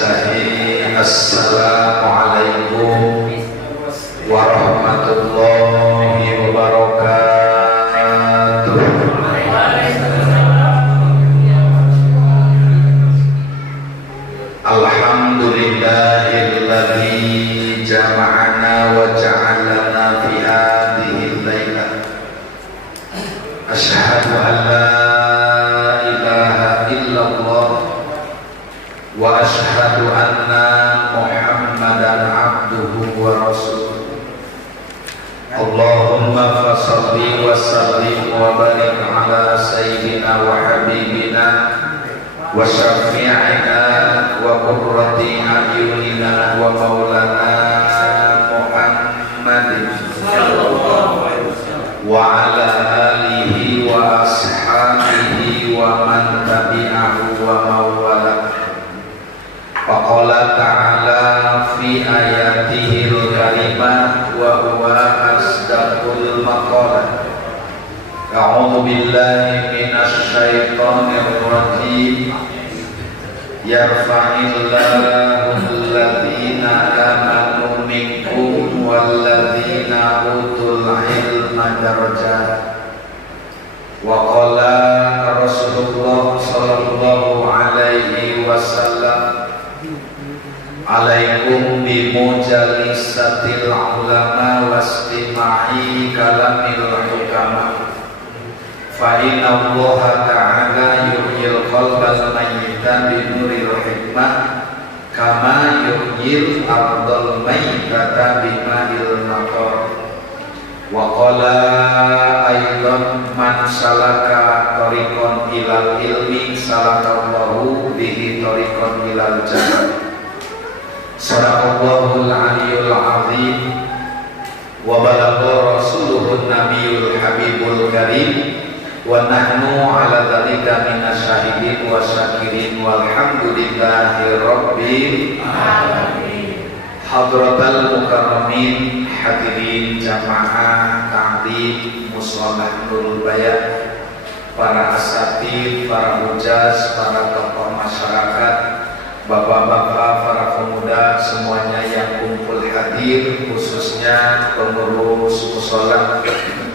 Bismillahirrahmanirrahim. Assalamualaikum warahmatullahi wabarakatuh. Alhamdulillahilladzi jama'ana wa ja'alana fi hadhihi al-lailah. Asyhadu an la ilaha illallah wa asyhadu anna Muhammadan abduhu wa rasuluh. Allahumma fassalli wa sallim wa barik ala sayyidina wa habibina wa syafi'ina wa qurrati a'yunina wa maulana Muhammadin wa ala alihi wa ashabihi wa man tabi'ahu wa mawala. Faqala ta'ala fi ayatihil karimah wa huwa asdaqul maqalah. A'udzu billahi minasy syaithanir rajim. Yarfa'illahu alladziina aamanu minkum walladziina utul ilma darajat. Wa qala Rasulullah sallallahu alaihi wasallam, alaikum bimujalisatil ulama wastima'i kalamil hukama. Fa inna Allaha ta'ala yuhyil qalbal mayyita binuril hikmah kama yuhyil ardal mayyitata bima'il matar. Wa qala aidan man salaka tariqan ilal ilmi salakallahu bihi tariqan ilal jannah. Sadaqallahul aliyyul azim wa balagha rasuluhun nabiyul habibul karim. Wa nahnu ala dzalika minasyahidin wa syakirin walhamdulillahi rabbil alamin. Hadratal mukarramin hadirin jamaah ta'lim musholah Nurul Bayan, para asatidz, para hujjah, para tokoh masyarakat, bapak-bapak, para pemuda semuanya yang kumpul hadir, khususnya pengurus musholah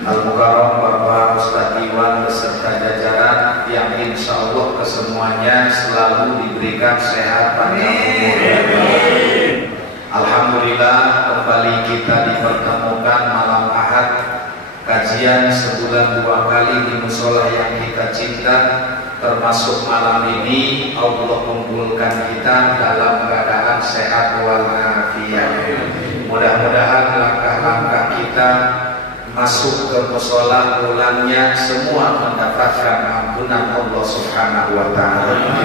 Al-Mukarram Bapak Ustadz Iwan beserta jajaran yang insya Allah kesemuanya selalu diberikan sehat panjang umur. Alhamdulillah kembali kita dipertemukan malam Ahad, kajian sebulan 2 kali di musholah yang kita cinta, termasuk malam ini Allah kumpulkan kita dalam keadaan sehat walafiat. Mudah-mudahan langkah-langkah kita masuk ke musholah bulannya semua mendapatkan ampunan Allah Subhanahu wa ta'ala.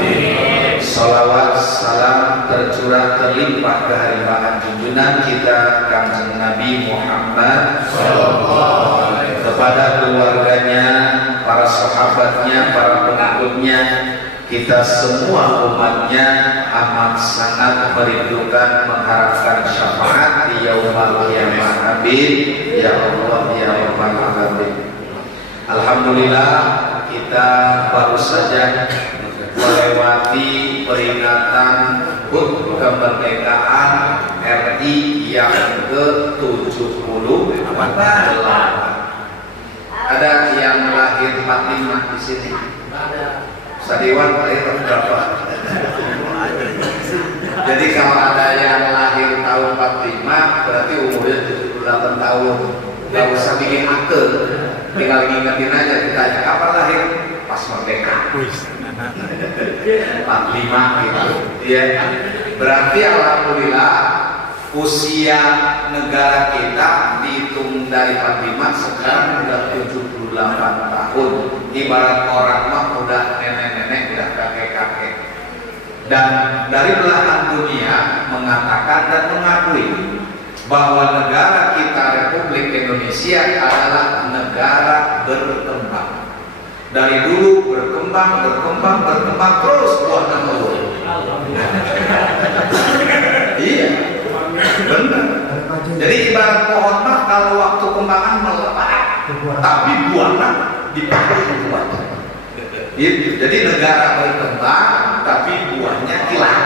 Salawat salam tercurah terlimpah kehadiran junjungan kita Kanjeng Nabi Muhammad kepada keluarganya, para sahabatnya, para pengikutnya, kita semua umatnya amat sangat merindukan mengharapkan syafaat di yaumul qiyamah. Amin ya Allah ya rabbal alamin. Alhamdulillah kita baru saja melewati peringatan HUT kemerdekaan RI yang ke-78. Ada yang lahir 45 di sini? Sadiwan lahir berapa? Jadi kalau ada yang lahir tahun 45 berarti umurnya 78 tahun. Gak usah bikin akte, tinggal ngingetin aja, ditanya kapan lahir? Pas merdeka 45 gitu ya. Berarti alhamdulillah usia negara kita dihitung dari 45 sekarang udah 78 tahun. Ibarat orang mah udah nenek-nenek, udah kakek-kakek. Dan dari belahan dunia mengatakan dan mengakui bahwa negara kita Republik Indonesia adalah negara berkembang. Dari dulu berkembang terus buahnya telur. Iya, benar. Jadi ibarat pohon mah kalau waktu kembangan melebat, tapi buahnya dipakai kuat. Jadi negara berkembang tapi buahnya hilang.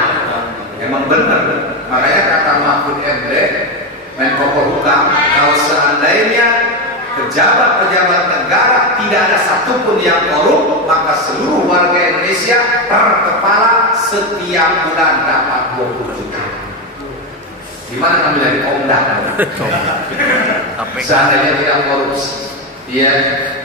pejabat-pejabat negara tidak ada satupun yang korup, maka seluruh warga Indonesia per kepala setiap bulan dapat 20 juta. Gimana kami dari Komdak? Seandainya tidak korupsi, ya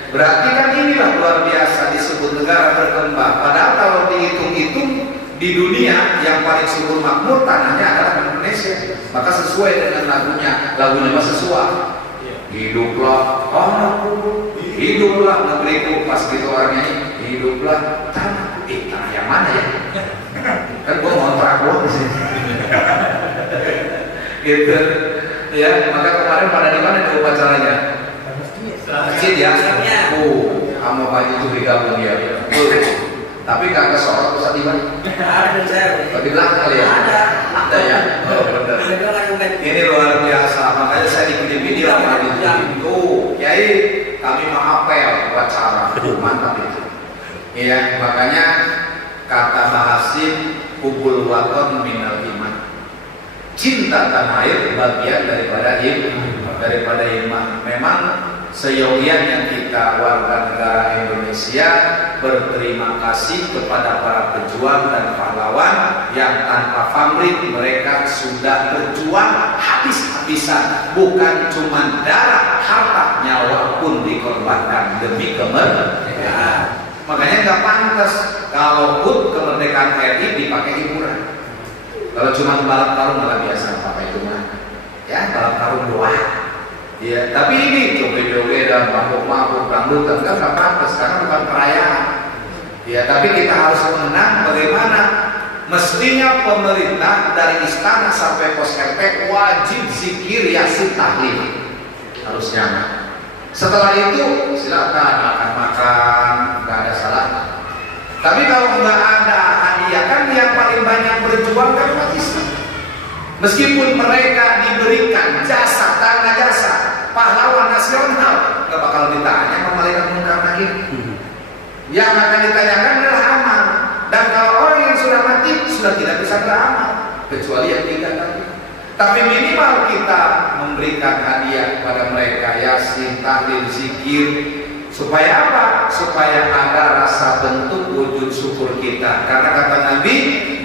berarti kan inilah luar biasa disebut negara berkembang. Padahal kalau dihitung-hitung di dunia yang paling subur makmur tanahnya adalah Indonesia. Maka sesuai dengan lagunya Mas sesuai. Hiduplah tanahku, hiduplah negeriku. Pas gitu orangnya ini, hiduplah tanahku. Tanah yang mana ya? Kan gua ngontrak gua di sini. Gitu. Ya, maka kemarin pada di mana tuh upacaranya? Masjid ya? Sama Pak itu digabung ya. Tapi gak kesorot Ustaz Iman. Ada saya. Di belakang kali ya? Ada ya. Oh benar. Ini luar biasa. Makanya saya bikin video hari ini. Tuh, Kiai kami menghafal upacara. Mantap itu. Iya, makanya kata Hasim hubul waton minal iman. Cinta tanah air bagian daripada iman. Memang seyogianya kita warga negara Indonesia berterima kasih kepada para pejuang dan pahlawan yang tanpa pamrih mereka sudah berjuang habis-habisan, bukan cuma darah, harta, nyawa pun dikorbankan demi kemerdekaan. Makanya nggak pantas kalau pun kemerdekaan RI dipakai hiburan. Kalau cuma balap karung malah biasa apa itu mah, ya balap karung doang. Ya, tapi ini joget-joget dan mabuk-mabuk, dangdutan kan nggak pantas karena bukan perayaan. Ya, tapi kita harus mengenang bagaimana mestinya pemerintah dari istana sampai pos RT wajib zikir yasin tahlil, harus nyaman. Setelah itu silakan makan-makan, nggak ada salah. Tapi kalau nggak ada hadiah, kan yang paling banyak berjuang kan umat Islam. Meskipun mereka diberikan jasa, tanda jasa, pahlawan nasional, nggak bakal ditanya sama malaikat munkar lagi. Yang akan ditanyakan adalah amal. Dan kalau orang yang sudah mati sudah tidak bisa beramal, kecuali yang tidak tadi. Tapi minimal kita memberikan hadiah kepada mereka, yasin, tahlil, zikir. Supaya apa? Supaya ada rasa bentuk wujud syukur kita. Karena kata Nabi,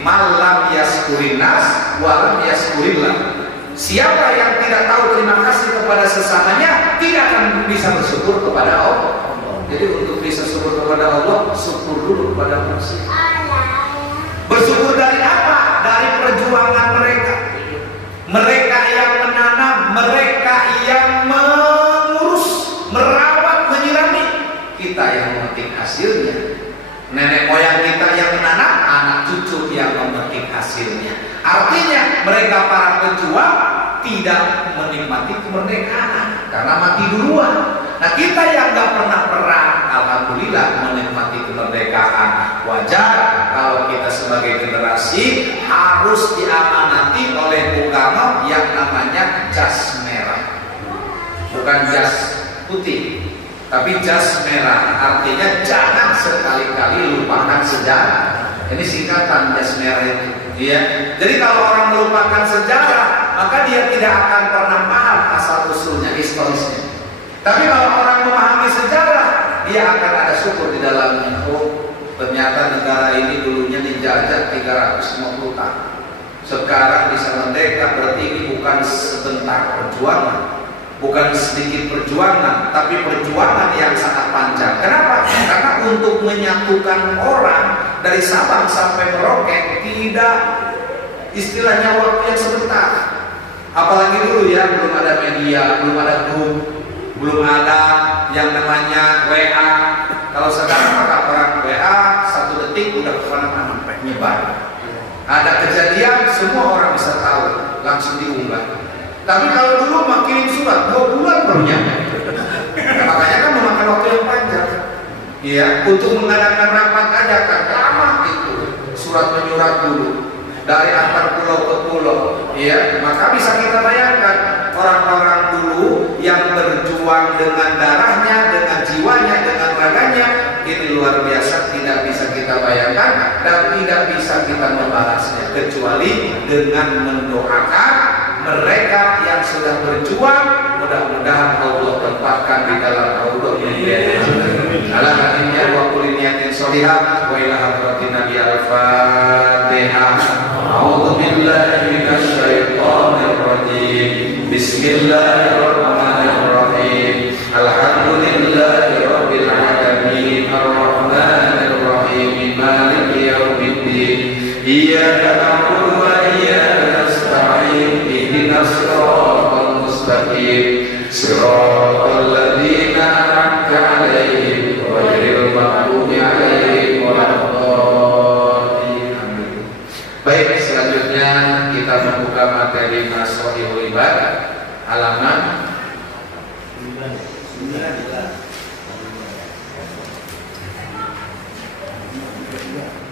malam yaskurinas walam yaskurillah. Siapa yang tidak tahu terima kasih kepada sesamanya tidak akan bisa bersyukur kepada Allah. Jadi untuk bisa syukur kepada Allah, syukur dulu kepada manusia. Bersyukur dari apa? Dari perjuangan mereka. Mereka yang menanam, mereka yang mengurus, merawat, menyirami. Kita yang memetik hasilnya. Nenek moyang kita yang menanam, anak cucu yang memetik hasilnya. Artinya mereka para pejuang tidak menikmati kemerdekaan karena mati duluan. Nah kita yang gak pernah perang, alhamdulillah menikmati kemerdekaan. Wajar kalau kita sebagai generasi harus diamanati oleh Bung Karno yang namanya jas merah, bukan jas putih. Tapi jas merah artinya jangan sekali-kali lupakan sejarah. Ini singkatan jas merah itu. Ya. Jadi kalau orang melupakan sejarah, maka dia tidak akan pernah paham asal usulnya, historisnya. Tapi kalau orang memahami sejarah, dia akan ada syukur di dalamnya. Oh, ternyata negara ini dulunya dijajah 350 tahun. Sekarang bisa merdeka, berarti ini bukan sebentar perjuangan. Bukan sedikit perjuangan, tapi perjuangan yang sangat panjang. Kenapa? Karena untuk menyatukan orang dari Sabang sampai Merauke tidak istilahnya waktu yang sebentar. Apalagi dulu ya, belum ada media, belum ada grup, belum ada yang namanya WA. Kalau sekarang maka orang WA 1 detik udah kemana-mana nyebar. Ada kejadian, semua orang bisa tahu, langsung diunggah. Tapi kalau dulu kirim surat 2 bulan baru nyampe. Nah, makanya kan memakan waktu yang panjang. Iya, untuk mengadakan rapat aja kan lama itu. Surat menyurat dulu dari antar pulau ke pulau. Iya, maka bisa kita bayangkan orang-orang dulu yang berjuang dengan darahnya, dengan jiwanya, dengan raganya. Ini luar biasa, tidak bisa kita bayangkan dan tidak bisa kita membalasnya kecuali dengan mendoakan, mereka yang sudah berjuang mudah-mudahan Allah tempatkan di dalam Allah ala hadinnya wa kulli niyatin sholihah wa ila hadratin nabi al-fatihah. A'udzu billahi minasy syaithanir rajim. Bismillahirrahmanirrahim. Alhamdulillahi rabbil alamin arrahmanir rahim maliki yaumiddin. Iyyaka na'budu wa iyyaka nasta'in ihdinas siratal mustaqim siratal ladzina an'amta 'alaihim ghairil maghdubi 'alaihim waladdallin. Baik, selanjutnya kita membuka materi Nashihul Ibad halaman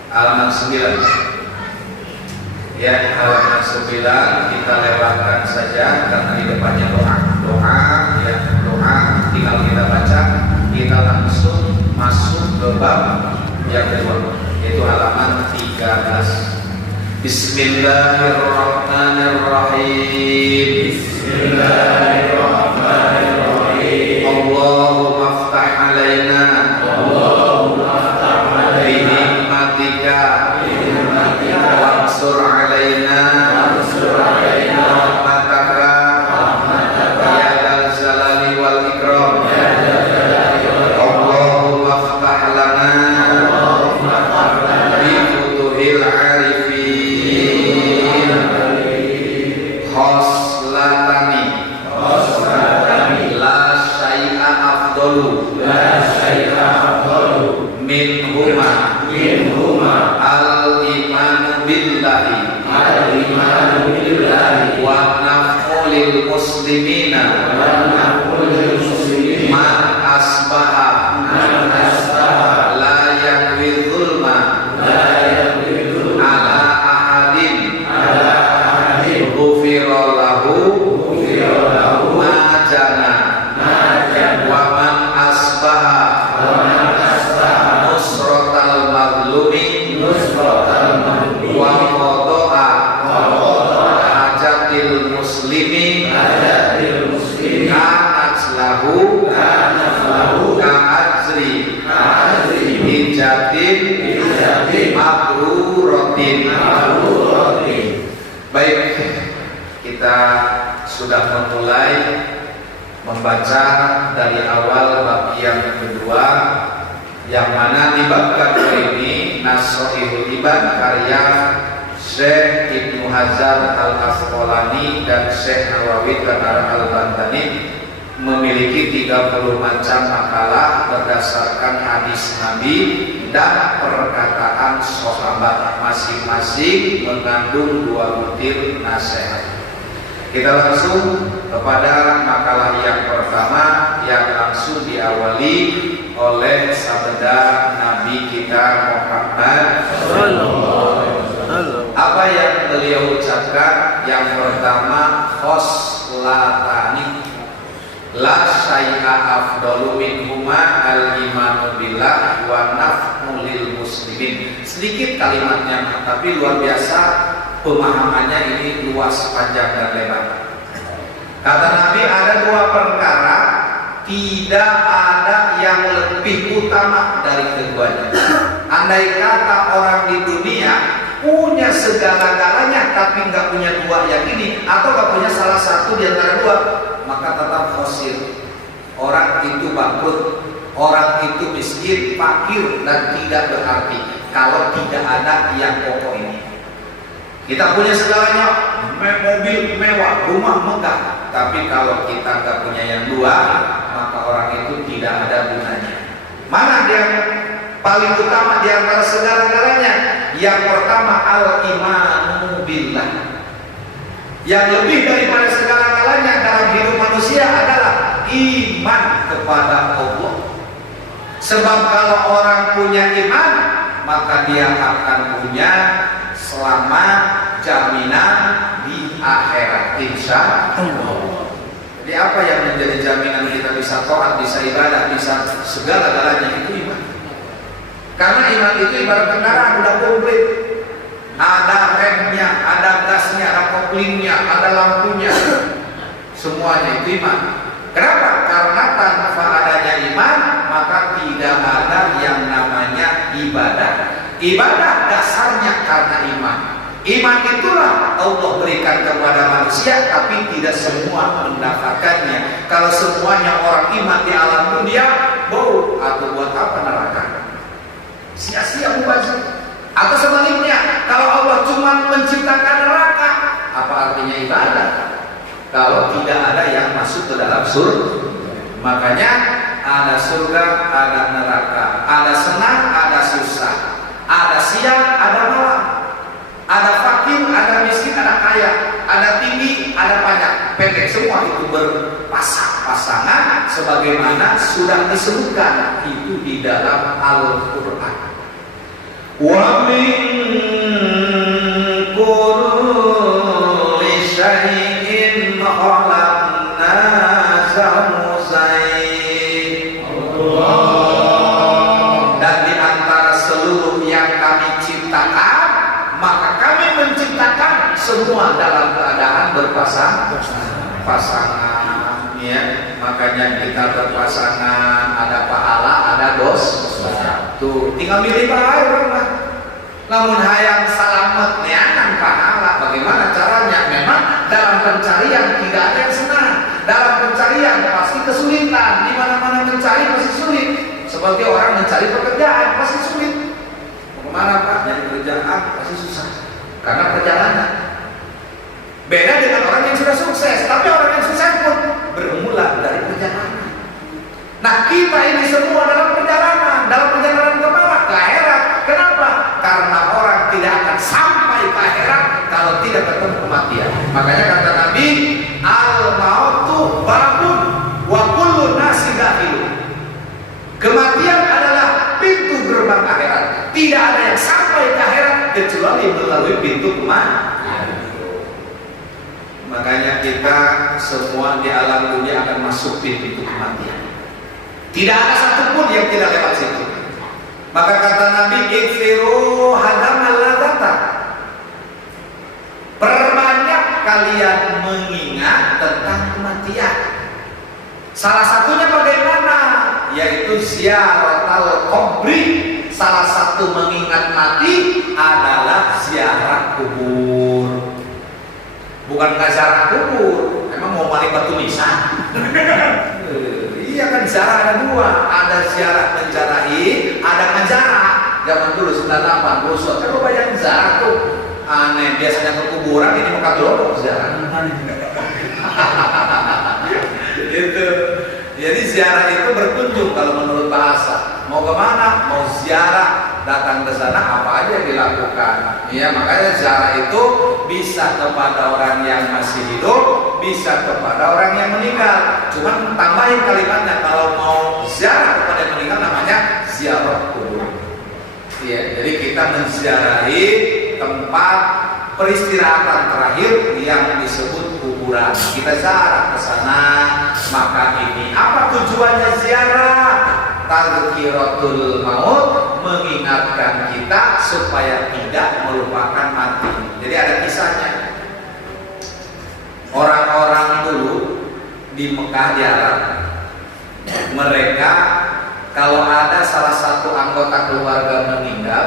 halaman 9. Ya, halaman 9 kita lewatkan saja karena di depannya doa ya, doa tinggal kita baca, kita langsung masuk ke bab yang kedua yaitu halaman 13. Bismillahirrahmanirrahim. Bismillahirrahmanirrahim. Allahumma aftah alaina binikmatika wansur alaina rahmataka ya dzal jalali wal ikram. Allahumma aftah lana bi futuhil arifin khoslatani la syai'a afdalu minhuma al-imanu billahi wa naf'ulil muslimina man asbaha la yanwi zulma ala ahadin ghufira lahu ma jana wa man asbaha nusratal mazlumi wa qada'a hajatil muslimi kanat lahu ka'ajri hijatin mabruratin. Baik, kita sudah memulai membaca dari awal bab yang kedua, yang mana di bab kedua ini Nashihul Ibad karya Syekh Ibnu Hajar Al-Asqalani dan Syekh Nawawi Qatar Al-Bantani memiliki 30 macam makalah berdasarkan hadis Nabi dan perkataan sahabat, masing-masing mengandung 2 butir nasihat. Kita langsung kepada makalah yang pertama yang langsung diawali oleh sabda Nabi kita Muhammad. Apa yang beliau ucapkan? Yang pertama, khoslatani la syai'a afdalu minhuma al-imanu billah wa naf'ulil muslimin. Sedikit kalimatnya tapi luar biasa pemahamannya, ini luas, panjang dan lebar. Kata Nabi, ada 2 perkara tidak ada yang lebih utama dari keduanya. Andai kata orang di dunia punya segala-galanya tapi nggak punya 2 yang ini, atau nggak punya salah satu di antara 2, maka tetap khosir. Orang itu bangkrut, orang itu miskin, fakir, dan tidak berarti kalau tidak ada yang pokok ini. Kita punya segalanya, mobil mewah, rumah megah, tapi kalau kita nggak punya yang 2, maka orang itu tidak ada gunanya. Mana yang paling utama di antara segala-galanya? Yang pertama, al-imanu billah. Yang lebih daripada segala-galanya dalam hidup manusia adalah iman kepada Allah. Sebab kalau orang punya iman, maka dia akan punya selamat, jaminan di akhirat, insya Allah. Jadi apa yang menjadi jaminan kita bisa taat, bisa ibadah, bisa segala-galanya? Itu iman. Karena iman itu ibarat kendaraan udah komplit. Ada remnya, ada gasnya, ada koplingnya, ada lampunya. Semuanya itu iman. Kenapa? Karena tanpa adanya iman maka tidak ada yang namanya ibadah. Ibadah dasarnya karena iman. Iman itulah Allah berikan kepada manusia, tapi tidak semua mendapatkannya. Kalau semuanya orang iman di alam dunia, bau atau buat apa neraka? Sia-sia mubazir. Atau sebaliknya, kalau Allah cuma menciptakan neraka, apa artinya ibadah? Kalau tidak ada yang masuk ke dalam surga. Makanya ada surga, ada neraka, ada senang, ada susah, ada siang, ada malam, ada fakir, ada miskin, ada kaya, ada tinggi, ada banyak, pendek, semua itu berpasang-pasangan sebagaimana sudah disebutkan itu di dalam Al-Quran. Wa min kulli syai'in khalaqna zawjayn. Dan di antara seluruh yang kami ciptakan, maka kami menciptakan semua dalam keadaan berpasangan, ya. Makanya kita berpasangan, ada pahala, ada dosa. Tuh, tinggal milih pahala, orang. Namun hayang salamet neangan pahala. Bagaimana caranya? Memang dalam pencarian tidak ada yang senang. Dalam pencarian pasti kesulitan. Di mana-mana mencari pasti sulit. Seperti orang mencari pekerjaan pasti sulit. Bagaimana Pak? Nyari kerjaan pasti susah. Karena perjalanan. Beda dengan orang yang sudah sukses. Tapi orang yang sukses pun bermula dari perjalanan. Nah, kita ini semua dalam perjalanan. Dalam perjalanan ke mana? Ke akhirat. Kenapa? Karena orang tidak akan sampai ke akhirat kalau tidak ketemu kematian. Makanya kata Nabi, al-mautu babun wa kullu nasi dakhilun. Kematian adalah pintu gerbang akhirat. Tidak ada yang sampai ke akhirat kecuali melalui pintu kematian. Makanya kita semua di alam dunia akan masuk pintu kematian. Tidak ada satupun yang tidak lewat situ. Maka kata Nabi, iksiru hadamal ladata. Perbanyak kalian mengingat tentang kematian. Salah satunya bagaimana? Yaitu ziaratul kubri. Salah satu mengingat mati adalah ziarah kubur. Bukan ziarah kubur. Emang mau balik batu nisan? Iya kan, ziarah ada dua. Ada ziarah menjarahi, ada ngajarah. Zaman dulu 98 bosot. Coba bayangin ziarah tuh. Aneh, biasanya ke kuburan, ini mau kadolok ziarah. Gitu. Jadi ziarah itu berkunjung kalau menurut bahasa. Mau kemana? Mau ziarah, datang ke sana apa aja yang dilakukan. Ya, makanya ziarah itu bisa kepada orang yang masih hidup, bisa kepada orang yang meninggal. Cuman tambahin kalimatnya, kalau mau ziarah kepada yang meninggal namanya ziarah kubur. Ya, jadi kita menziarahi tempat peristirahatan terakhir yang disebut kuburan. Kita ziarah ke sana. Maka ini apa tujuannya ziarah? Tadzkiratul maut, mengingatkan kita supaya tidak melupakan mati. Jadi ada kisahnya. Orang-orang dulu di Mekah, di Arab, mereka kalau ada salah satu anggota keluarga meninggal,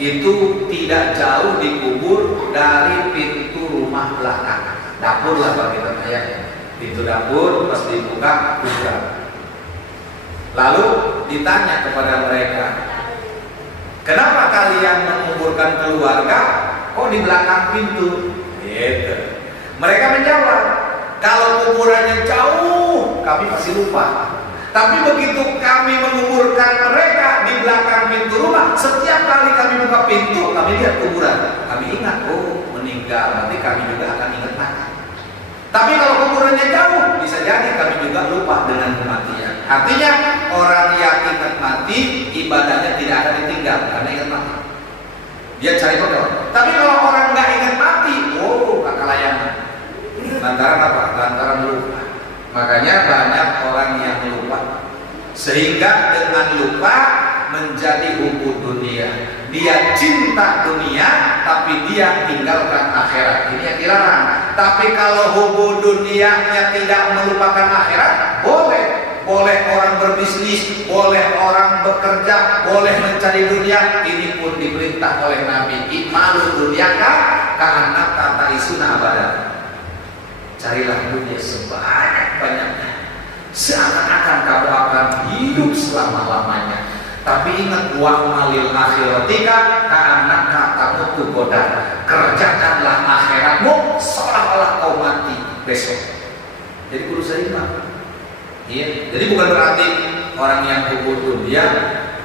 itu tidak jauh dikubur dari pintu rumah belakang. Dapur lah bagi kita, pintu dapur pas dibuka kubur. Lalu ditanya kepada mereka, kenapa kalian menguburkan keluarga kok di belakang pintu? Gitu. Mereka menjawab, kalau kuburannya jauh kami pasti lupa. Tapi begitu kami menguburkan mereka di belakang pintu rumah, setiap kali kami buka pintu, kami lihat kuburan. Kami ingat, oh meninggal, nanti kami juga akan ingat mati. Tapi kalau kuburannya jauh, bisa jadi kami juga lupa dengan kematian. Artinya orang yang ingat mati, ibadahnya tidak akan ditinggal karena ingat mati. Dia cari bekal. Tapi kalau orang nggak ingat mati, oh kakak layangan. Lantaran apa? Lantaran lupa. Makanya banyak orang yang lupa. Sehingga dengan lupa menjadi hubud dunia. Dia cinta dunia, tapi dia tinggal meninggalkan akhirat. Ini yang dilarang. Tapi kalau hubbu dunianya tidak melupakan akhirat, boleh. Boleh orang berbisnis, boleh orang bekerja, boleh mencari dunia. Ini pun diperintah oleh Nabi. I'malu dunyaka ka'annaka kata isuna abadan. Carilah dunia sebanyak-banyaknya, seakan-akan kamu akan hidup selama-lamanya. Tapi ingat, wa'malil akhiratika ka'annaka tamutu godan. Kerjakanlah akhiratmu seolah-olah kau mati besok. Jadi kudu seimbang. Iya, jadi bukan berarti orang yang hubbu dunia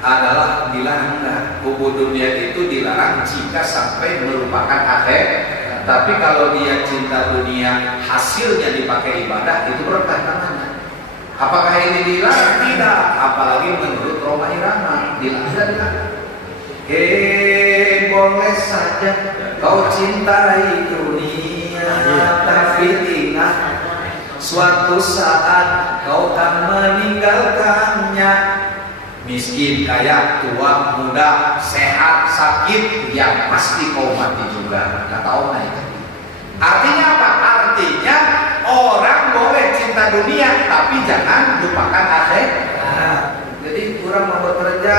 adalah dilarang. Hubbu dunia itu dilarang jika sampai melupakan akhirat. Tapi kalau dia cinta dunia, hasilnya dipakai ibadah, itu berkah namanya. Apakah ini dilarang? Tidak. Apalagi menurut Roma Irama dilarang. Boleh saja kau cintai dunia, tapi ingat suatu saat kau akan meninggalkannya. Miskin, kaya, tua, muda, sehat, sakit, yang pasti kau mati juga. Kata Allah itu. Artinya apa? Artinya orang boleh cinta dunia, tapi jangan lupakan akhirat. Jadi kurang mau bekerja,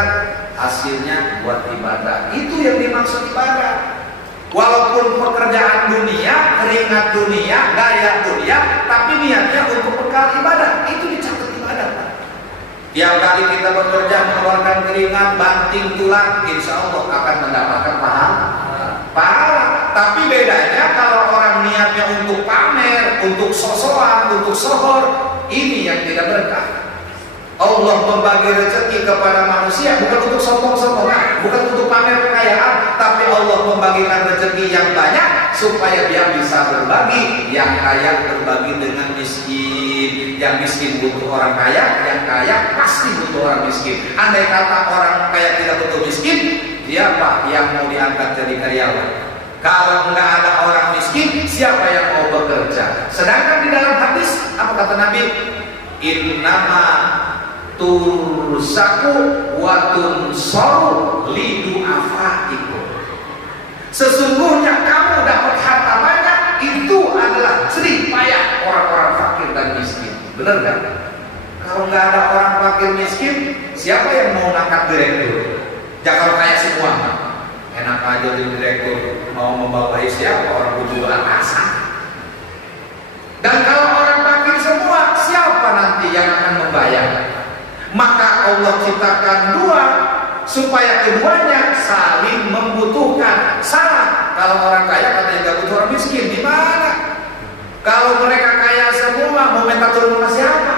hasilnya buat ibadah. Itu yang dimaksud ibadah. Walaupun pekerjaan dunia, keringat dunia, gaya dunia, tapi niatnya untuk bekal ibadah, itu dicatat ibadah. Tiap kali kita bekerja mengeluarkan keringat, banting tulang, insya Allah akan mendapatkan pahala. Tapi bedanya kalau orang niatnya untuk pamer, untuk sosokan, untuk sohor, ini yang tidak berkah. Allah membagi rezeki kepada manusia bukan untuk sombong-sombongan, bukan untuk pamer kekayaan, tapi Allah membagikan rezeki yang banyak supaya dia bisa berbagi. Yang kaya berbagi dengan miskin, yang miskin butuh orang kaya, yang kaya pasti butuh orang miskin. Andai kata orang kaya tidak butuh miskin, siapa yang mau diangkat jadi karyawan? Kalau nggak ada orang miskin, siapa yang mau bekerja? Sedangkan di dalam hadis apa kata Nabi? Innama tursaku wa tunsaru lidu'afaikum. Sesungguhnya kamu dapat harta banyak, itu adalah jerih payah orang-orang fakir dan miskin. Benar nggak? Kalau nggak ada orang fakir miskin, siapa yang mau ngangkat direktur? Ya kalau kayak semua, enak aja jadi direktur, mau membawahi siapa? Orang butuh atasan. Dan kalau orang fakir semua, siapa nanti yang akan membayar? Maka Allah ciptakan dua supaya keduanya saling membutuhkan. Salah kalau orang kaya katanya nggak butuh orang miskin, di mana? Kalau mereka kaya semua, mau minta turun sama siapa?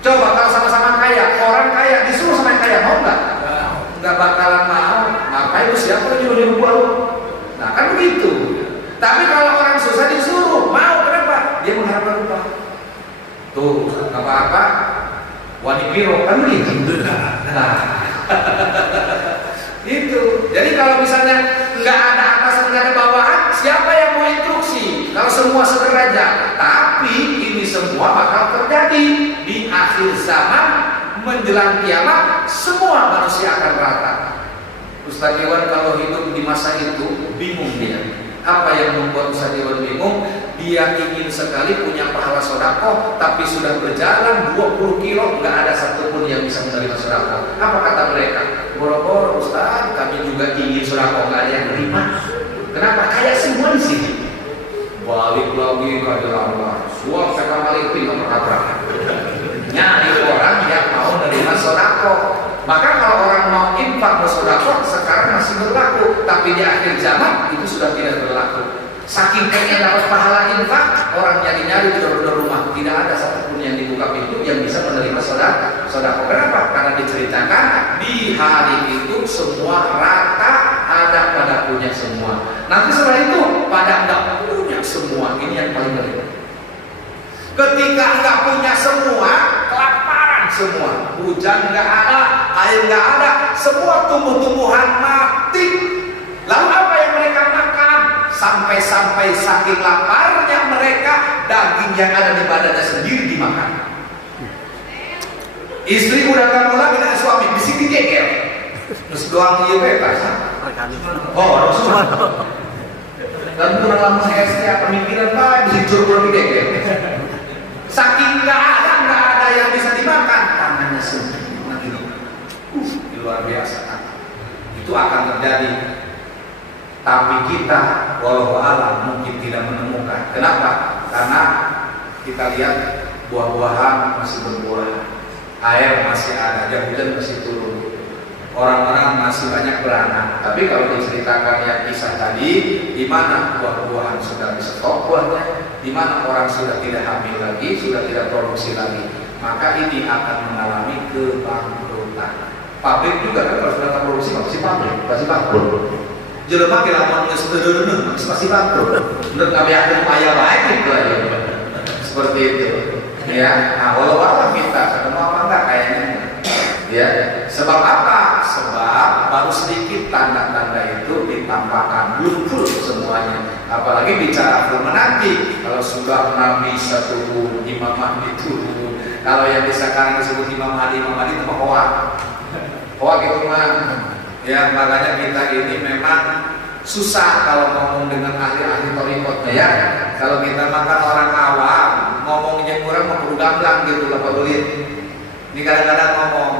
Coba kalau sama-sama kaya, orang kaya disuruh sama yang kaya, mau nggak? Nggak bakalan mau. Ngapain lu, siapa yang nyuruh gua lu? Nah kan begitu. Tapi kalau orang susah disuruh, mau, kenapa? Dia mengharapkan upah. Tuh, apa-apa wanipiro kan begitu. Nah, itu. Jadi kalau misalnya nggak ada atasan, nggak ada bawahan, siapa yang mau instruksi? Kalau semua sederajat. Tapi ini semua bakal terjadi di akhir zaman menjelang kiamat. Semua manusia akan rata. Ustaz Iwan kalau hidup di masa itu bingung dia. Apa yang membuat Ustaz Iwan bingung? Dia ingin sekali punya pahala sedekah, tapi sudah berjalan 20 kilo nggak ada satupun yang bisa menerima sedekah. Apa kata mereka? Boro-boro Ustaz, kami juga ingin sedekah, nggak ada yang menerima. Kenapa? Kayak semua di sini. Balik lagi ke Allah. Suap saya kembali pindah berkata. Nyari orang yang mau menerima sedekah. Maka kalau orang mau infak bersedekah sekarang masih berlaku, tapi di akhir zaman itu sudah tidak berlaku. Saking pengen dapat pahala infak, orang nyari-nyari di luar rumah, tidak ada satupun yang dibuka pintu yang bisa menerima sedekah. Kenapa? Karena diceritakan di hari itu semua rata, ada pada punya semua. Nanti setelah itu pada nggak punya semua. Ini yang paling ngeri. Ketika nggak punya semua, kelaparan semua, hujan nggak ada, air nggak ada, semua tumbuh-tumbuhan mati. Lalu apa yang mereka makan? Sampai-sampai saking laparnya mereka, daging yang ada di badannya sendiri dimakan. Istri udah nggak mau lagi dengan suami, di sini geger. Terus doang dia bebas. Oh, Rasulullah. Dan kurang lama SD pemikiran Pak dijujur lebih deh. Saking nggak ada yang bisa dimakan, tangannya sempurna gitu. Luar biasa kan? Itu akan terjadi. Tapi kita walau alam mungkin tidak menemukan. Kenapa? Karena kita lihat buah-buahan masih berbuah, air masih ada, hujan masih turun, orang-orang masih banyak beranak. Tapi kalau diceritakan yang kisah tadi, di mana buah-buahan sudah bisa stop buahnya, di mana orang sudah tidak hamil lagi, sudah tidak produksi lagi, maka ini akan mengalami kebangkrutan. Pabrik juga kan kalau sudah tak produksi masih pabrik, pasti bangkrut. Jelema kira sederhana masih bangkrut. Menurut kami akan upaya baik itu aja. Seperti itu. Ya, nah walau apa kita ketemu apa enggak kayaknya. Ya, sebab apa? Sebab baru sedikit tanda-tanda itu ditampakkan, belum full semuanya. Apalagi bicara full menanti. Kalau sudah Nabi turun, Imam Mahdi turun. Kalau yang sekarang disebut Imam Mahdi itu hoak. Hoak itu mah. Ya, makanya kita ini memang susah kalau ngomong dengan ahli-ahli torikotnya ya. Kalau kita makan orang awam, ngomongnya kurang mau kudu gamblang gitu lah Pak Belit. Ini kadang-kadang ngomong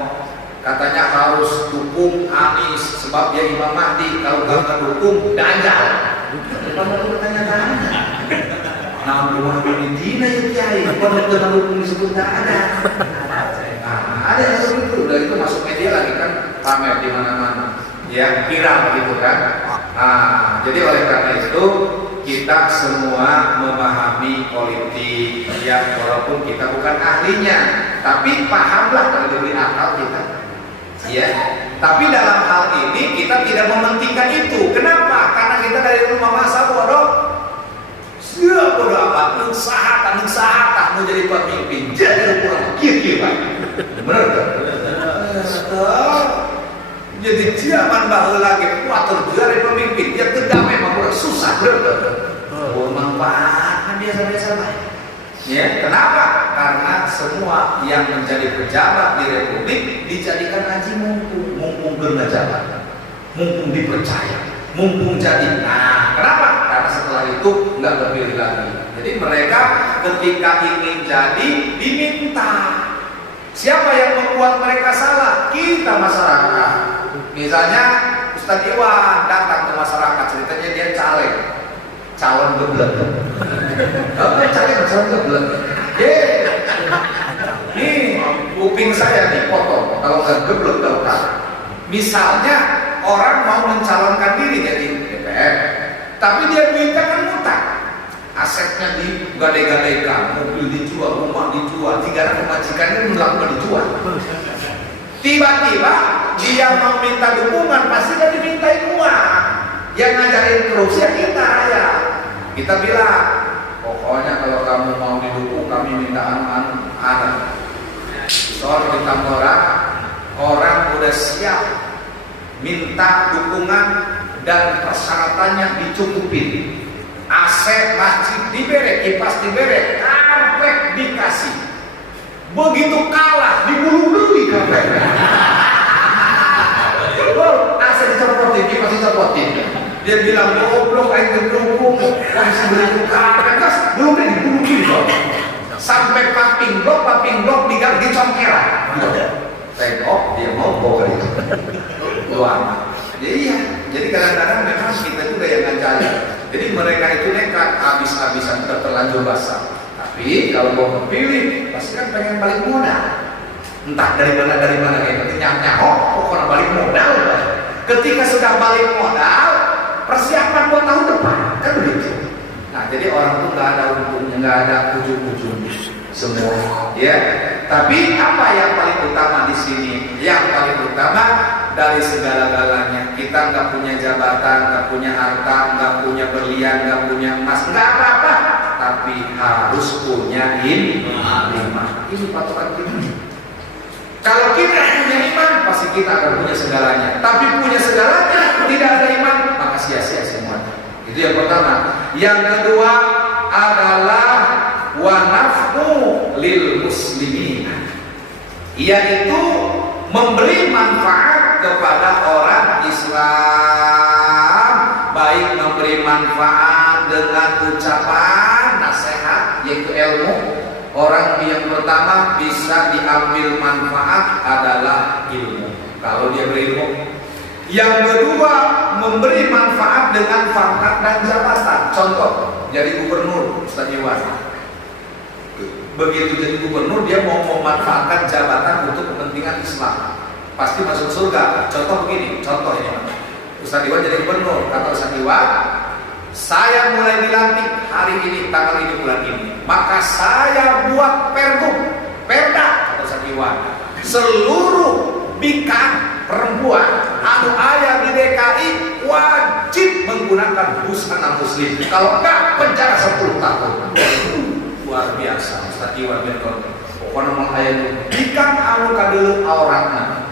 katanya harus dukung Anies sebab dia Imam Mahdi. Kalau nggak dukung dajal. Kalau bertanya-tanya, nah rumah Dina ya kiai, kalau nggak dukung disebut nggak ada. Ada yang seperti itu, udah itu masuk media lagi kan pamer di mana-mana, ya viral gitu kan. Nah, jadi oleh karena itu kita semua memahami politik, ya walaupun kita bukan ahlinya, tapi pahamlah kalau diberi akal kita, ya. Tapi dalam hal ini kita tidak mementingkan itu. Kenapa? Karena kita dari rumah masa bodoh. Siapa bodoh amat? Nusaha mau jadi pemimpin, jadi kurang kira-kira. Benar kan? Jadi zaman bahwa lagi kuatur dari pemimpin, dia tidak memang susah, benar. Oh, manfaatnya biasa-biasa baik. Ya, kenapa? Karena semua yang menjadi pejabat di Republik dijadikan haji mumpung berjabat, mumpung dipercaya, mumpung jadi. Nah, kenapa? Karena setelah itu nggak terpilih lagi. Jadi mereka ketika ingin jadi diminta. Siapa yang membuat mereka salah? Kita masyarakat. Misalnya Ustadz Iwan datang ke masyarakat, ceritanya dia calon geblek. Apa calon geblek? Nih kuping saya dipotong kalau nggak geblek kalau. Misalnya orang mau mencalonkan diri jadi DPR, tapi dia duitnya kan ngutang. Asetnya digade-gadekan, mobil dijual, rumah dijual, tinggal pemajikannya melakukan dijual. Tiba-tiba dia mau minta dukungan, pasti kan dimintain uang. Yang ngajarin korupsi ya kita ya. Kita bilang, pokoknya kalau kamu mau didukung, kami minta anu. Soal kita orang udah siap minta dukungan dan persyaratannya dicukupin. Aset masjid diberi, kipas diberi, karpet dikasih. Begitu kalah dibulung-bulung karpet. Oh, aset dicopotin, kipas dicopotin. Dia bilang goblok, aing gedukung, kasih beli karpet, terus belum dibulung-bulung. Sampai paping blok dicongkel. Tengok dia mau bawa itu. Luar. Jadi kadang-kadang memang kita juga yang ngajarin. Jadi mereka itu nekat, habis-habisan udah terlanjur basah. Tapi kalau mau memilih, pasti kan pengen balik modal. Entah dari mana kayak penting nyamuk, pokoknya balik modal. Ketika sudah balik modal, persiapan buat tahun depan, kan begitu. Nah, jadi orang tuh nggak ada untungnya, nggak ada ujung-ujungnya semua. Ya, tapi apa yang paling utama di sini? Yang paling utama dari segala-galanya, kita nggak punya jabatan, nggak punya harta, nggak punya berlian, nggak punya emas, nggak apa-apa, tapi harus punya iman. Ini patokan kita. Kalau kita punya iman, pasti kita akan punya segalanya. Tapi punya segalanya, tidak ada iman, maka sia-sia semuanya. Itu yang pertama. Yang kedua adalah wa naf'u lil muslimin, yaitu memberi manfaat kepada orang Islam, baik memberi manfaat dengan ucapan nasihat yaitu ilmu. Orang yang pertama bisa diambil manfaat adalah ilmu, kalau dia berilmu. Yang kedua, memberi manfaat dengan pangkat dan jabatan. Contoh, jadi gubernur Ustaz Iwan. Begitu jadi gubernur, dia mau memanfaatkan jabatan untuk kepentingan Islam, pasti masuk surga. Contoh begini, contoh ini, Ustaz Iwan jadi gubernur, kata Ustaz Iwan, saya mulai dilantik hari ini, tanggal ini, bulan ini, maka saya buat perda, kata Ustaz Iwan, seluruh bikan perempuan anu ayah di DKI wajib menggunakan busana muslim, kalau enggak penjara 10 tahun. Luar biasa Ustaz Iwan bin Qol. Pokoknya mau ayah bikan anu kadeuleuk auratna.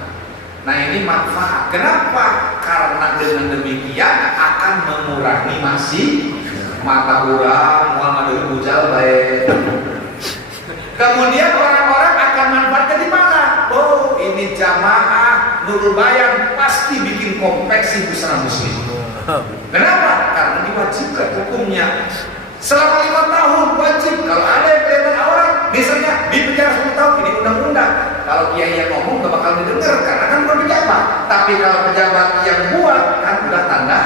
Nah ini manfaat. Kenapa? Karena dengan demikian akan mengurangi masih mata urang, mual ngadeuleuk bujal bae. Kemudian orang-orang akan manfaatkan di mana? Oh, ini jamaah Nurul Bayan pasti bikin konveksi busana muslim. Kenapa? Karena diwajibkan hukumnya. Selama 5 tahun wajib. Kalau ada yang kelihatan aurat, misalnya di penjara 10 tahun, ini undang-undang. Kalau kiai yang ngomong gak bakal didengar karena kan bukan pejabat. Tapi kalau pejabat yang buat kan udah tanda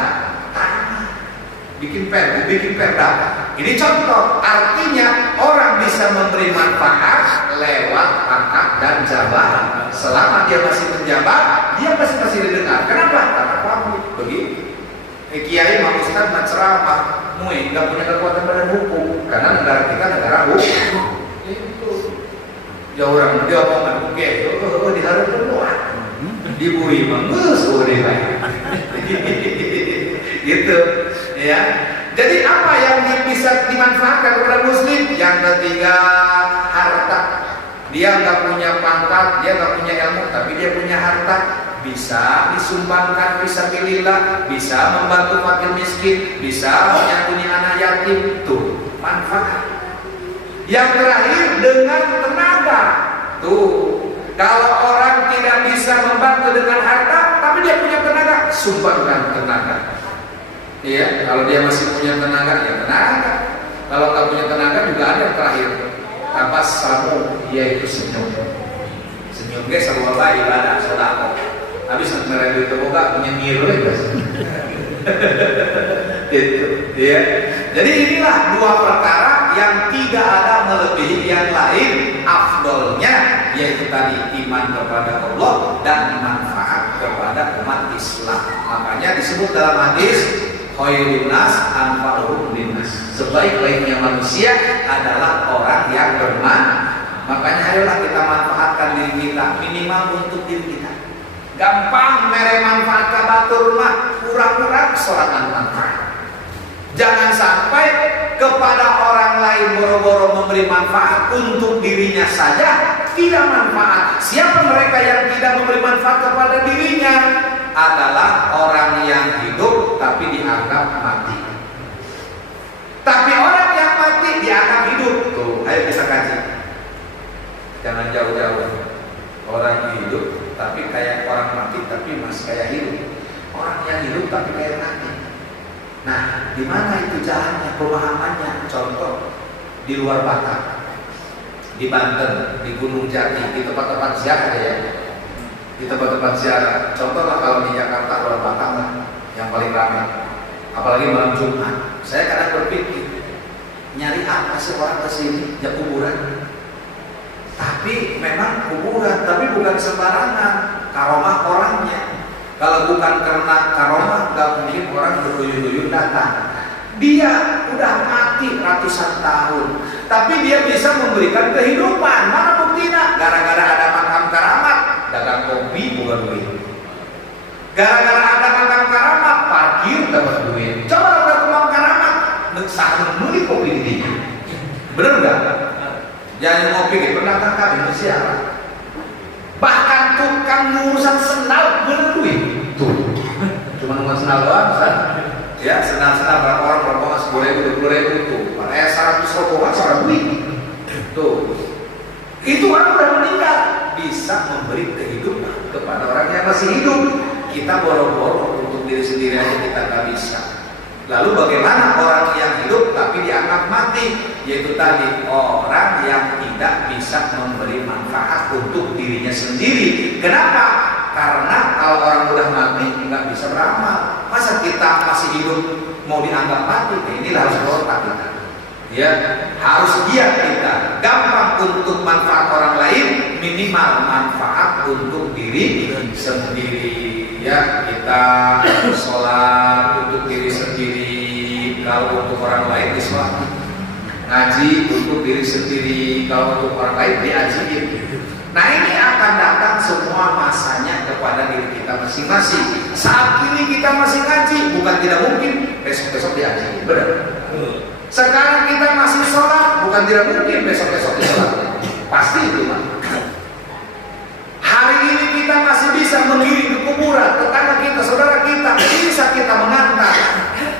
bikin perda. Ini contoh, artinya orang bisa memberi manfaat lewat pangkat dan jabatan. Selama dia masih menjabat, dia masih didengar. Kenapa? Karena paham begitu. Kiai mau ustaz ceramah, nggak punya kekuatan badan hukum karena negara kita negara hukum. Itu. Ya orang dia omongan oke, diharap semua. Dibui mengus udah gitu, ya. Jadi apa yang bisa dimanfaatkan oleh muslim? Yang ketiga, harta. Dia nggak punya pangkat, dia nggak punya ilmu, tapi dia punya harta. Bisa disumbangkan fisabilillah, bisa membantu fakir miskin, bisa menyantuni anak yatim. Tuh, manfaat. Yang terakhir dengan tenaga. Tuh, kalau orang tidak bisa membantu dengan harta, tapi dia punya tenaga, sumbangkan tenaga. Iya, kalau dia masih punya tenaga, ya tenaga. Kalau tak punya tenaga juga ada yang terakhir. Tapas samu, yaitu senyum. Senyum guys, sama baik ibadah, sedekah. Habis ngerai duit terbuka punya ngiru ya guys. Gitu, ya. Jadi inilah dua perkara yang tidak ada melebihi yang lain. Afdolnya yaitu tadi iman kepada Allah dan manfaat kepada umat Islam. Makanya disebut dalam hadis khairun nas anfa'uhum linnas. Sebaik-baiknya manusia adalah orang yang bermanfaat. Makanya ayolah kita manfaatkan diri kita minimal untuk diri kita. Gampang mere manfaat ka batur mah kurang-kurang sorangan manfaat. Jangan sampai kepada orang lain boro-boro memberi manfaat, untuk dirinya saja tidak manfaat. Siapa mereka yang tidak memberi manfaat kepada dirinya? Adalah orang yang hidup tapi dianggap mati. Tapi orang yang mati dianggap hidup. Tuh, ayo kita kaji. Jangan jauh-jauh. Orang hidup tapi kayak orang mati, tapi masih kayak hidup. Orang yang hidup tapi kayak mati. Nah, di mana itu jalannya, pemahamannya? Contoh di luar Batak, di Banten, di Gunung Jati, di tempat-tempat ziarah ya. Di tempat-tempat ziarah. Contoh lah kalau di Jakarta, luar Batak lah, yang paling ramai. Apalagi malam Jumat. Saya kadang berpikir, nyari apa sih orang kesini? Ya kuburan. Tapi memang kuburan, tapi bukan sembarangan. Karomah orangnya. Kalau bukan karena karomah, gak mungkin orang berduyun-duyun datang. Dia udah mati ratusan tahun, tapi dia bisa memberikan kehidupan. Mana buktinya? Gara-gara ada makam karamat, dagang kopi bukan duit. Gara-gara ada makam karamat, parkir dapat duit. Coba udah ke makam karamat, sahur beli kopi di sini. Bener nggak? Jangan ngopi di pendatang kami bersiaran. Bahkan tukang ngurusan sendal berduit. Tuh, cuma ngurusan sendal doang, kan? Ya, sendal berapa orang berapa 10.000, 20.000 tuh. 100 rokokan seorang duit. Tuh, itu orang udah meninggal, bisa memberi kehidupan kepada orang yang masih hidup. Kita boro-boro untuk diri sendiri aja kita nggak bisa. Lalu bagaimana orang yang hidup tapi dianggap mati? Yaitu tadi orang yang tidak bisa memberi manfaat untuk dirinya sendiri. Kenapa? Karena kalau orang udah mati nggak bisa beramal. Masa kita masih hidup mau dianggap mati? Nah, inilah harus berotak kita. Ya, harus giat kita. Gampang untuk manfaat orang lain, minimal manfaat untuk diri sendiri. Ya, kita sholat untuk diri sendiri. Kalau untuk orang lain sholat, ngaji untuk diri sendiri. Kalau untuk orang lain diajiin. Nah, ini akan datang semua masanya kepada diri kita masing-masing. Saat ini kita masih ngaji, bukan tidak mungkin besok-besok diajiin. Benar? Sekarang kita masih sholat, bukan tidak mungkin besok-besok sholat. Pasti itu, Pak. Hari ini kita masih bisa mengiring ke kuburan tetangga kita, saudara kita, bisa kita mengantar.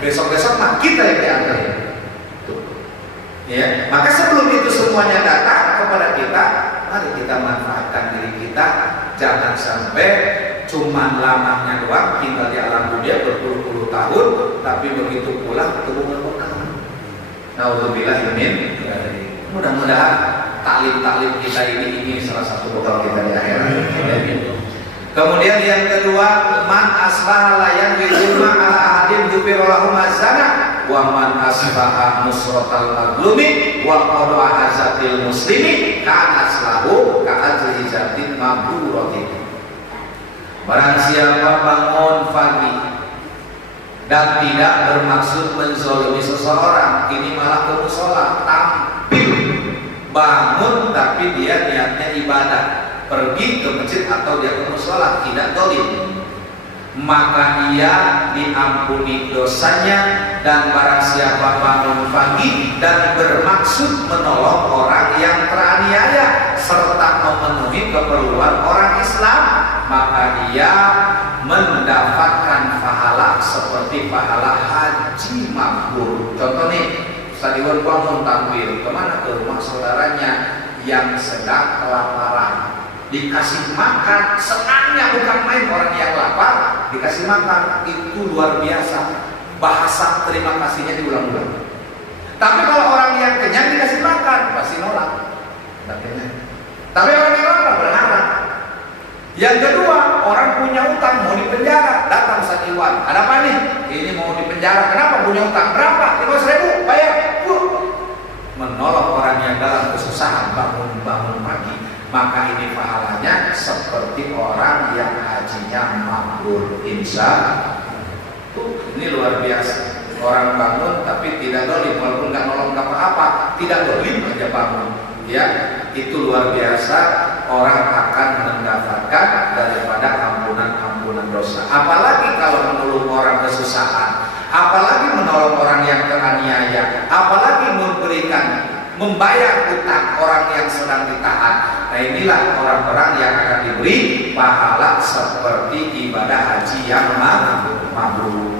Besok-besok mah kita yang diantar. Ya, maka sebelum itu semuanya datang kepada kita, mari kita manfaatkan diri kita. Jangan sampai cuma lamanya doang, tinggal di alam dunia berpuluh-puluh tahun, tapi begitu pulang ketemu bekal. Nauzubillah min. Mudah-mudahan taklim-taklim kita ini salah satu bekal kita di akhirat. Kemudian yang kedua, man asbaha la yanwi zulma ala ahadin ghufira lahu mazana wa man asbaha nusratal mazlumi wa qada hazatil muslimi kana aslahu ka ajri zatin mabruratin. Barang siapa bangun pagi dan tidak bermaksud menzalimi seseorang, ini malah ke mushola, tampil bangun tapi dia niatnya ibadah, pergi ke masjid atau dia ke mushola, tidak zalim, maka dia diampuni dosanya. Dan barang siapa bangun pagi dan bermaksud menolong orang yang teraniaya serta memenuhi keperluan orang Islam, maka dia mendapatkan pahala seperti pahala haji mabrur. Contoh nih, Ustadz bangun tampil kemana? Ke rumah saudaranya yang sedang kelaparan, dikasih makan, senangnya bukan main. Orang yang lapar dikasih makan, itu luar biasa. Bahasa terima kasihnya diulang-ulang. Tapi kalau orang yang kenyang dikasih makan, pasti nolak. Tapi orang yang lapar berharap. Yang kedua, orang punya utang mau dipenjara, datang Ustaz Iwan, ada apa nih? Ini mau dipenjara, kenapa? Punya utang berapa? 500.000, bayar. Menolong orang yang dalam kesusahan, bangun pagi, maka ini pahalanya seperti orang yang hajinya mabrur, insya. Ini luar biasa. Orang bangun tapi tidak dolim, walaupun nggak nolong apa-apa, tidak dolim aja bangun. Ya, itu luar biasa. Orang akan mendapatkan daripada ampunan dosa. Apalagi kalau menolong orang kesusahan, apalagi menolong orang yang teraniaya, apalagi membayar utang orang yang sedang ditahan. Nah, inilah orang-orang yang akan diberi pahala seperti ibadah haji yang mabrur.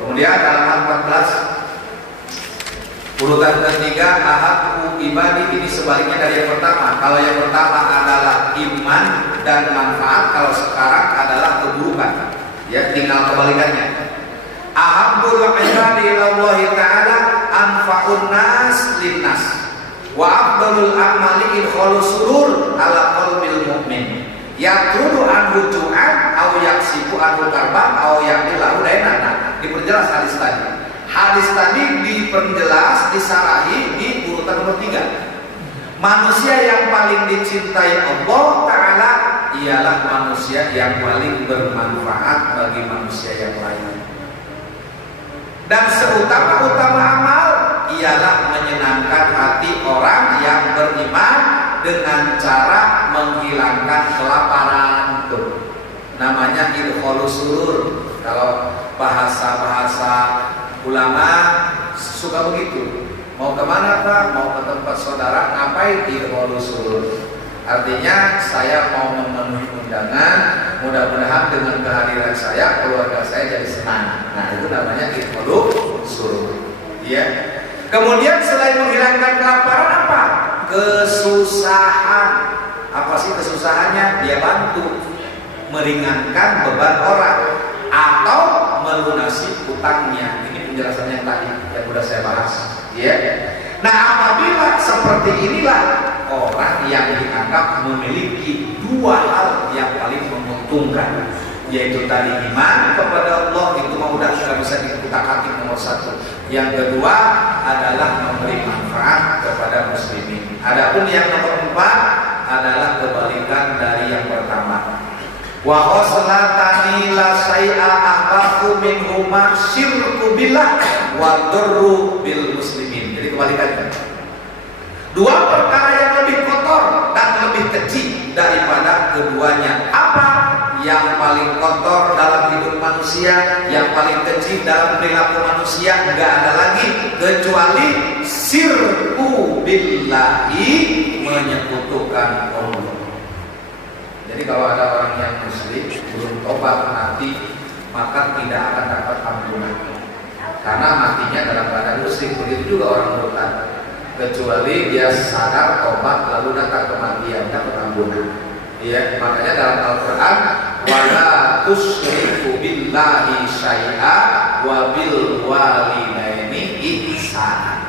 Kemudian halaman 14, urutan ketiga, ahadu ibadi, ini sebaliknya dari yang pertama. Kalau yang pertama adalah iman dan manfaat, kalau sekarang adalah keburukan. Ya, tinggal kebalikannya. Ahabul ibadi ilallahi ta'ala anfa'un nas linnas wa afdalul a'mali idkhalus surur ala qalbil mu'min yatrudu anhu ju'an aw yaksibu anhu karban aw yaqdilahu dainana. Diperjelas hadis tadi. Hadis tadi diperjelas, disarahi di urutan nomor 3. Manusia yang paling dicintai Allah Ta'ala ialah manusia yang paling bermanfaat bagi manusia yang lain. Dan seutama-utama amal ialah menyenangkan hati orang yang beriman dengan cara menghilangkan kelaparan. Tuh, namanya idkhalus surur. Kalau bahasa ulama suka begitu. Mau kemana Pak? Mau ke tempat saudara, ngapain? Idkhalus surur. Artinya saya mau memenuhi undangan, mudah-mudahan dengan kehadiran saya keluarga saya jadi senang. Nah, itu namanya idkhalus surur. Ya. Kemudian selain menghilangkan kelaparan apa? Kesusahan. Apa sih kesusahannya? Dia bantu meringankan beban orang atau melunasi utangnya. Ini penjelasan yang tadi yang sudah saya bahas. Ya. Nah, apabila seperti inilah orang yang dianggap memiliki dua hal yang paling menguntungkan, yaitu tadi iman kepada Allah, itu mau sudah bisa dikutak-atik nomor satu. Yang kedua adalah memberi manfaat kepada muslimin. Adapun yang nomor empat adalah kebalikan dari yang pertama. Wa khoslatani la syai'a ahbaku minhuma syirku billah wa darru bil muslimin. Jadi kebalikannya. Dua perkara yang lebih kotor dan lebih keji daripada keduanya. Apa yang paling kotor dalam hidup manusia, yang paling keji dalam perilaku manusia? Enggak ada lagi kecuali syirku billahi, menyekutukan Allah. Jadi kalau ada orang yang muslim belum tobat mati, maka tidak akan dapat ampunan. Karena matinya dalam keadaan muslim. Begitu juga orang murtad. Kecuali dia sadar tobat lalu datang kematian, dapat ampunan. Ya, makanya dalam Al-Qur'an wala tusyriku billahi syai'a wa bil walidaini ihsana.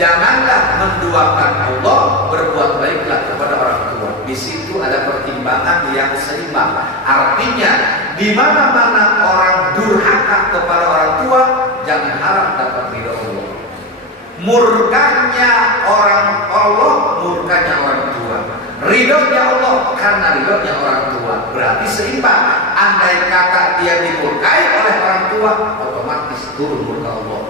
Janganlah menduakan Allah, berbuat baiklah kepada orang tua. Di situ ada pertimbangan yang seimbang. Artinya, di mana-mana orang durhaka kepada orang tua, jangan harap dapat ridho Allah. Murkanya orang Allah, murkanya orang tua. Ridhonya Allah karena ridhonya orang tua. Berarti seimbang. Andai kata dia dimurkai oleh orang tua, otomatis turun murka Allah.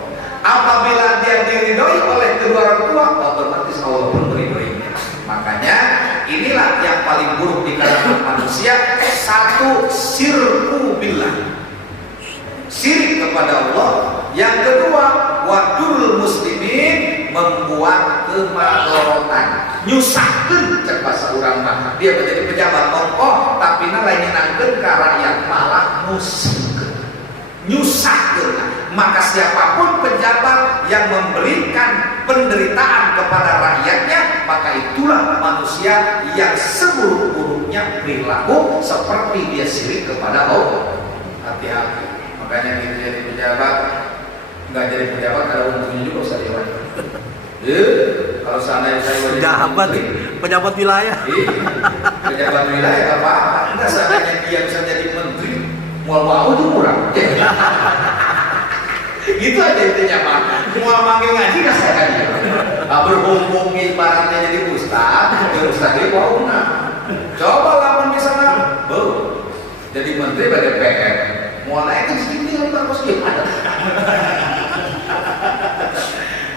Apabila dia diridhoi oleh kedua orang tua, otomatis Allah pun meridhoinya. Makanya inilah yang paling buruk di kalangan manusia. Satu, syirku billah, syirik kepada Allah. Yang kedua, wadul muslimin, membuat kemadorotan, nyusahkeun cek bahasa urang mah. Dia menjadi pejabat tokoh tapi lainnya nangkeun ka rakyat malah musikeun, nyusahkeun. Maka siapapun pejabat yang memberikan penderitaan kepada rakyatnya, maka itulah manusia yang seburuk-buruknya perilaku seperti dia syirik kepada Allah. Hati-hati. Makanya kita jadi pejabat, nggak jadi pejabat ada untungnya juga Ustaz Iwan. Kalau seandainya saya pejabat wilayah. Pejabat wilayah apa-apa. Enggak, seandainya dia bisa jadi menteri, mau itu murah. Itu aja intinya Pak. Mau manggil ngaji nggak saya kan ya. Berhubung ibaratnya jadi ustaz, ya ustaz ini mau nggak? Coba lamun misalnya, jadi menteri pada PR, mau naik ke sini yang bagus gimana?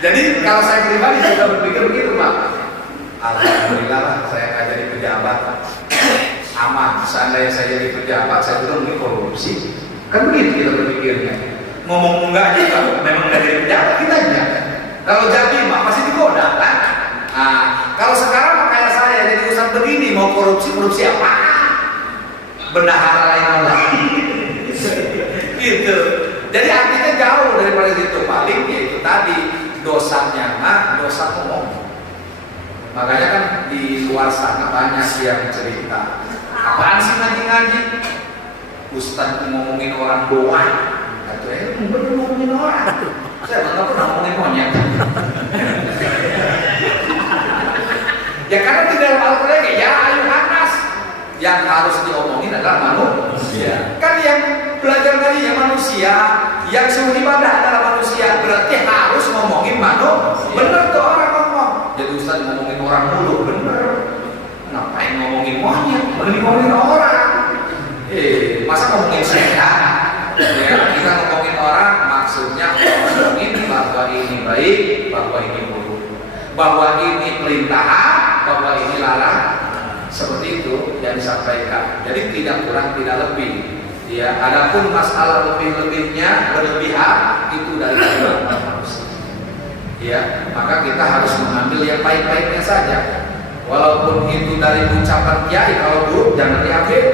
Jadi kalau saya pribadi juga berpikir begitu Pak. Alhamdulillah lah saya akan jadi pejabat aman. Seandainya saya jadi pejabat, saya juga mungkin korupsi. Kan begitu kita berpikirnya. Ngomong enggak aja kalau memang dari pejabat kita aja. Kalau jadi mah pasti digoda kan. Nah, kalau sekarang kayak saya jadi urusan begini mau korupsi apa? Bendahara lain lagi. Gitu. Jadi artinya jauh daripada itu. Paling yaitu tadi dosanya dosa ngomong. Makanya kan di luar sana banyak yang cerita. Apaan sih ngaji-ngaji? Ustaz ngomongin orang doang. Bener ngomongin orang. Saya nggak pernah ngomongin monyet. Ya karena di dalam Al-Quran ya ayuhan nas, yang harus diomongin adalah manusia. Kan yang belajar dari yang manusia, yang suruh ibadah adalah manusia. Berarti harus ngomongin manusia. Bener tuh orang ngomong. Jadi Ustaz ngomongin orang mulu, bener. Ngapain ngomongin monyet? Mending ngomongin orang. Masa ngomongin sehat? Ya, kita ngomongin orang maksudnya ngomongin bahwa ini baik, bahwa ini buruk, bahwa ini perintahan, bahwa ini larangan. Seperti itu yang disampaikan. Jadi tidak kurang tidak lebih. Ya, adapun masalah lebih-lebihnya berlebihan itu dari kehidupan manusia. Ya, maka kita harus mengambil yang baik-baiknya saja. Walaupun itu dari ucapan kiai, kalau buruk jangan diambil.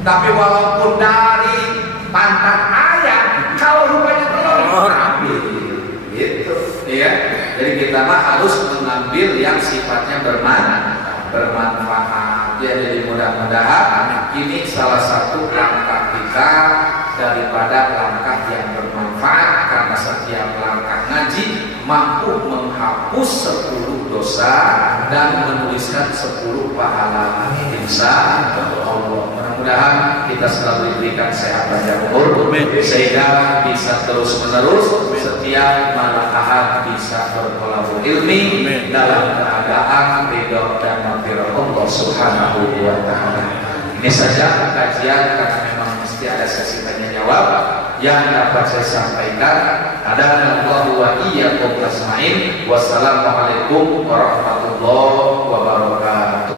Tapi walaupun dari pantat ayam, kalau rupanya telur, ambil. Gitu, ya. Jadi kita mah harus mengambil yang sifatnya bermanfaat. Ya, jadi mudah-mudahan ini salah satu langkah kita daripada langkah yang bermanfaat. bermanfaat karena setiap langkah ngaji mampu menghapus 10 dosa dan menuliskan 10 pahala. Insya Allah. Mudah-mudahan kita selalu diberikan sehat panjang umur sehingga bisa terus menerus setiap malam Ahad bisa berkolaborasi ilmi dalam keadaan ridho dan maghfirah Allah Subhanahu wa taala. Ini saja kajian karena memang mesti ada sesi tanya jawab yang dapat saya sampaikan. Hadanallahu wa iyyakum ajmain. Wassalamualaikum warahmatullahi wabarakatuh.